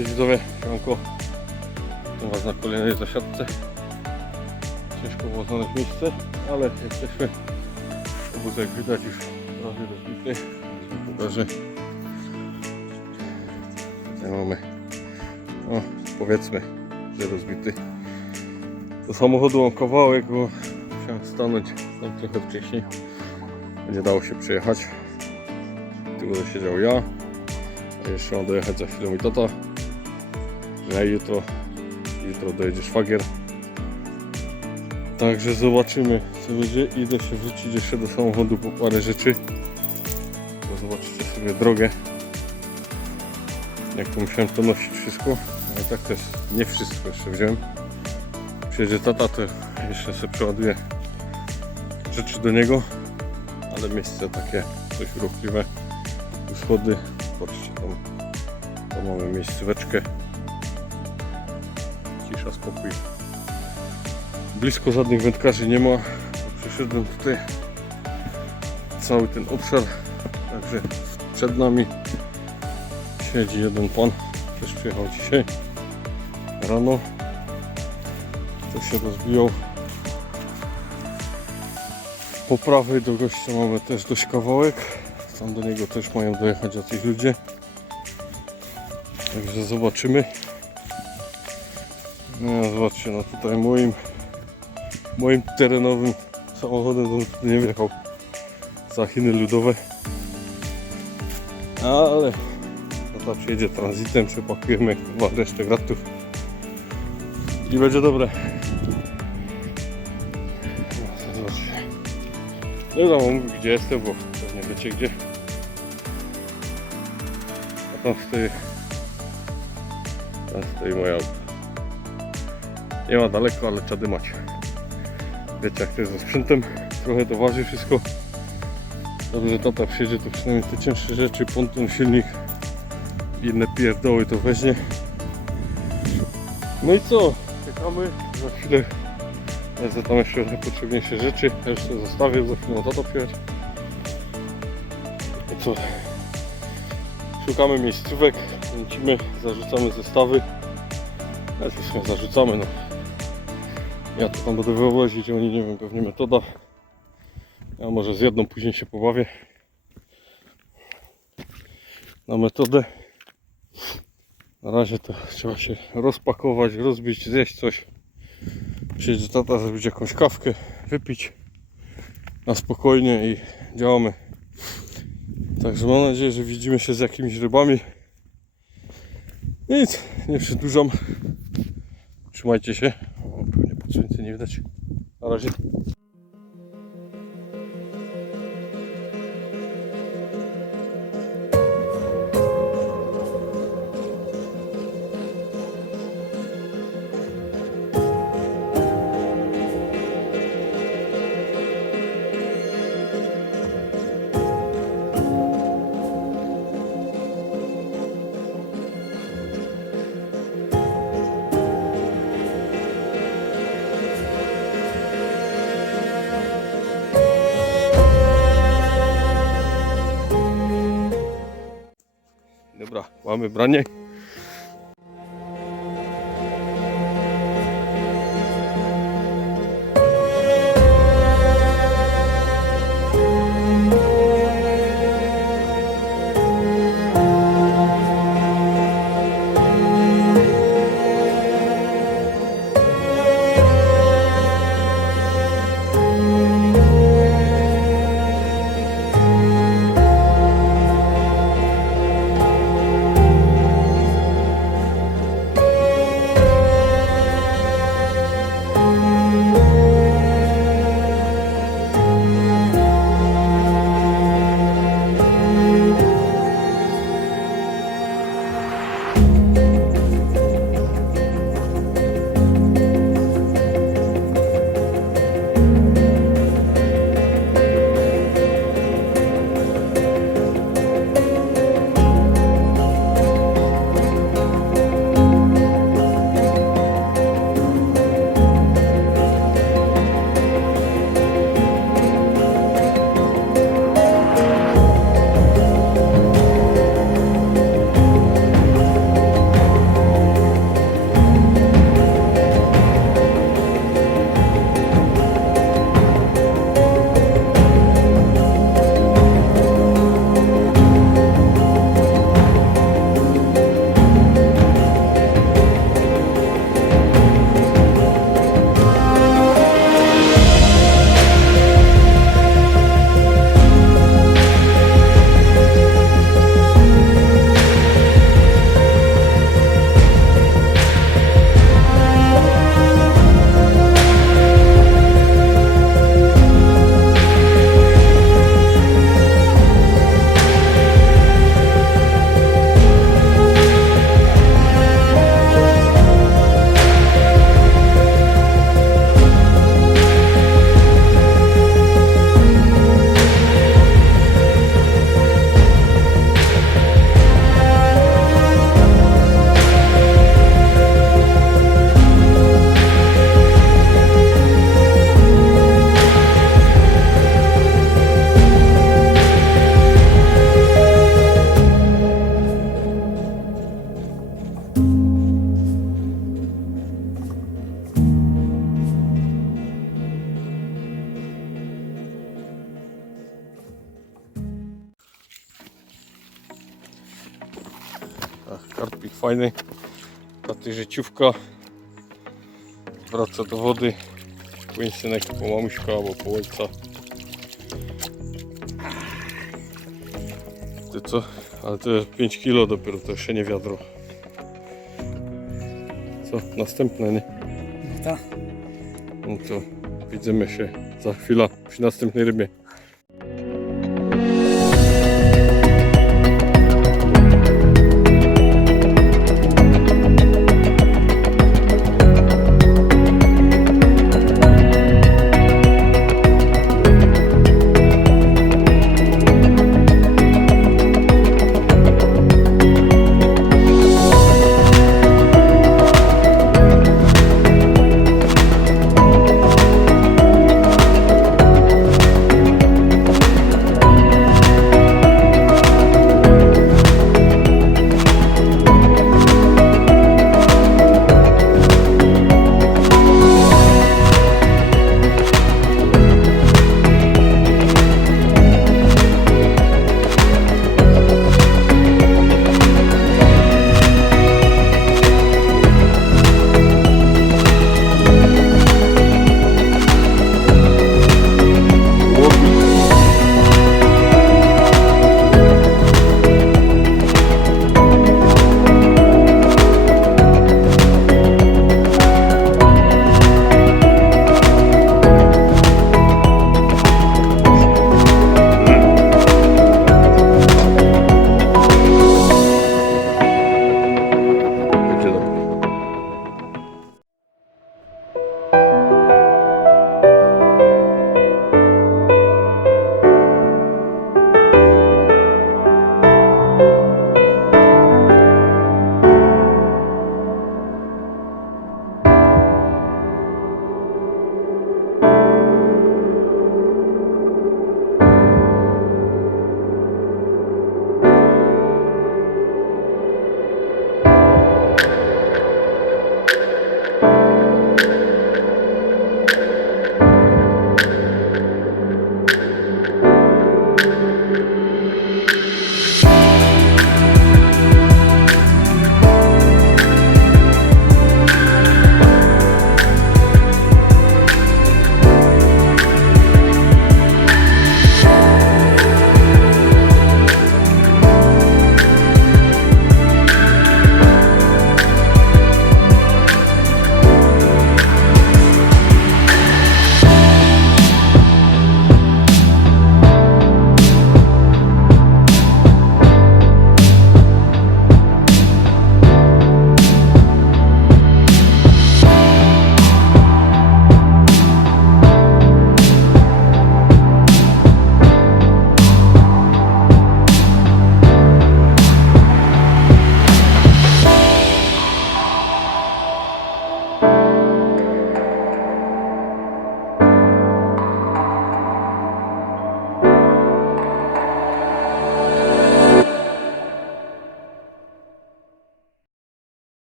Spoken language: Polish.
Cześć widzowie, siemanko. Witam was na kolejnej zasiadce. Ciężko było znaleźć miejsce, ale jesteśmy. Obóz jak widać już prawie rozbity. Pokażę. Tutaj mamy, no powiedzmy, że rozbity. Do samochodu mam kawałek, bo musiałem stanąć tam trochę wcześniej. Będzie dało się przejechać. Tyłu siedział ja. Jeszcze mam dojechać za chwilę mój tata. Ja jutro, jutro dojedzie szwagier. Także zobaczymy co będzie. Idę się wrócić jeszcze do samochodu po parę rzeczy. To zobaczycie sobie drogę. Jak to musiałem to nosić wszystko. Ale tak też nie wszystko jeszcze wziąłem. Przyjedzie tata, to jeszcze sobie przeładuję rzeczy do niego. Ale miejsce takie dość ruchliwe. Schody. Patrzcie tam. Tam mamy miejscóweczkę. Cisza, spokój. Blisko żadnych wędkarzy nie ma. Przeszedłem tutaj cały ten obszar. Także przed nami siedzi jeden pan. Też przyjechał dzisiaj rano. To się rozbijał. Po prawej do gościa mamy też dość kawałek. Tam do niego też mają dojechać jacyś ludzie. Także zobaczymy. No zobaczcie, no tutaj moim moim terenowym samochodem to bym tu nie wjechał za Chiny ludowe. Ale tata przyjedzie tranzytem, przepakujemy chyba resztę gratów i będzie dobre. No, wiem, mówię gdzie jestem, bo pewnie wiecie gdzie. A tam stoi tam stoi moje auto. Nie ma daleko, ale trzeba dymać. Wiecie jak to jest ze sprzętem. Trochę to waży wszystko. Dobrze, że tata przyjedzie, to przynajmniej te cięższe rzeczy, ponton, silnik inne pierdoły to weźmie. No i co? Czekamy. Za chwilę jest tam jeszcze najpotrzebniejsze rzeczy. Ja już to zostawię, za chwilę tata przyjechać. I co? Szukamy miejscówek, kręcimy, zarzucamy zestawy. Ja już zarzucamy, no. Ja to tam będę wywozić, oni nie wiem, pewnie metoda. Ja może z jedną później się pobawię. Na metodę. Na razie to trzeba się rozpakować, rozbić, zjeść coś. Przyjdzie tata, zrobić jakąś kawkę, wypić na spokojnie i działamy. Także mam nadzieję, że widzimy się z jakimiś rybami. Nic, nie przedłużam. Trzymajcie się. Nie widać. Na razie. Mamy branie. Fajny. Taty życiówka. Wraca do wody. Płyń synek po mamuśka albo po ojca. Ty co? Ale to jest 5 kilo dopiero, to jeszcze nie wiadro. Co? Następne, nie? Tak. No to widzimy się za chwilę przy następnej rybie.